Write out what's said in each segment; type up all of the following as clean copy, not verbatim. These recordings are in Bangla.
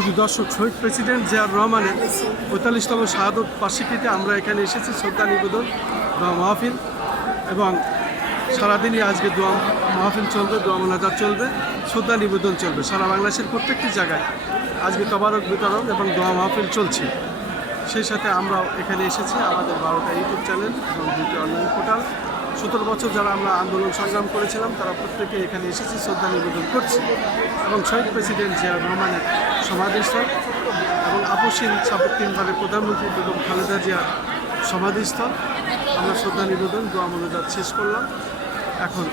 শুধু দর্শক, শহীদ প্রেসিডেন্ট জিয়াউর রহমানের ৪৫তম শাহাদত বার্ষিকীতে আমরা এখানে এসেছি শ্রদ্ধা নিবেদন দোয়া মাহফিল, এবং সারাদিনই আজকে দোয়া মাহফিল চলবে, দোয়া মোনাজাত চলবে, শ্রদ্ধা নিবেদন চলবে। সারা বাংলাদেশের প্রত্যেকটি জায়গায় আজকে তবারক বিতরণ এবং দোয়া মাহফিল চলছে। সেই সাথে আমরাও এখানে এসেছি, আমাদের 12টা ইউটিউব চ্যানেল এবং 2টি অনলাইন পোর্টাল। 17 বছর যারা আমরা আন্দোলন সংগ্রাম করেছিলাম তারা প্রত্যেকে এখানে এসেছি, শ্রদ্ধা নিবেদন করছি। এবং শহীদ প্রেসিডেন্ট জিয়াউর রহমানের সমাধিস্থল এবং আপসহীন সাবেক 3 বারের প্রধানমন্ত্রী বেগম খালেদা জিয়ার সমাধিস্থল আমরা শ্রদ্ধা নিবেদন দোয়া মোনাজাত শেষ করলাম। এখন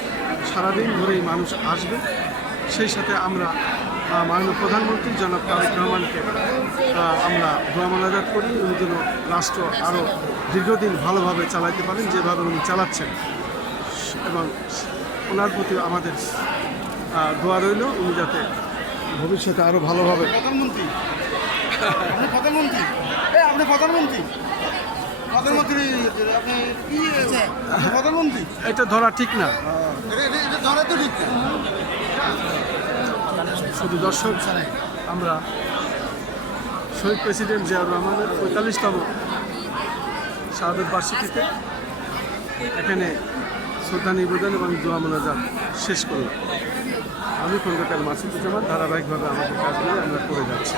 সারাদিন ধরেই মানুষ আসবে। সেই সাথে আমরা মাননীয় প্রধানমন্ত্রী জনাব তারেক রহমানকে আমরা দোয়া মোনাজাত করি, উনি যেন রাষ্ট্র আরও দীর্ঘদিন ভালোভাবে চালাতে পারেন যেভাবে উনি চালাচ্ছেন, এবং ওনার প্রতি আমাদের দোয়া রইল উনি যাতে ভবিষ্যতে আরও ভালোভাবে। প্রধানমন্ত্রী আপনি প্রধানমন্ত্রী প্রধানমন্ত্রী আপনি কি প্রধানমন্ত্রী? এটা ধরা ঠিক না। ধরা তো ঠিক না। শুধু দর্শক, আমরা শহীদ প্রেসিডেন্ট জিয়াউর রহমানের ৪৫তম শাহাদত বার্ষিকীতে এখানে শ্রদ্ধা নিবেদন এবং দোয়া মোনাজাত শেষ করলাম। আমি কলকাতার মাসুদুজ্জামান, ধারাবাহিকভাবে আমাদের কাজগুলো আমরা করে যাচ্ছি।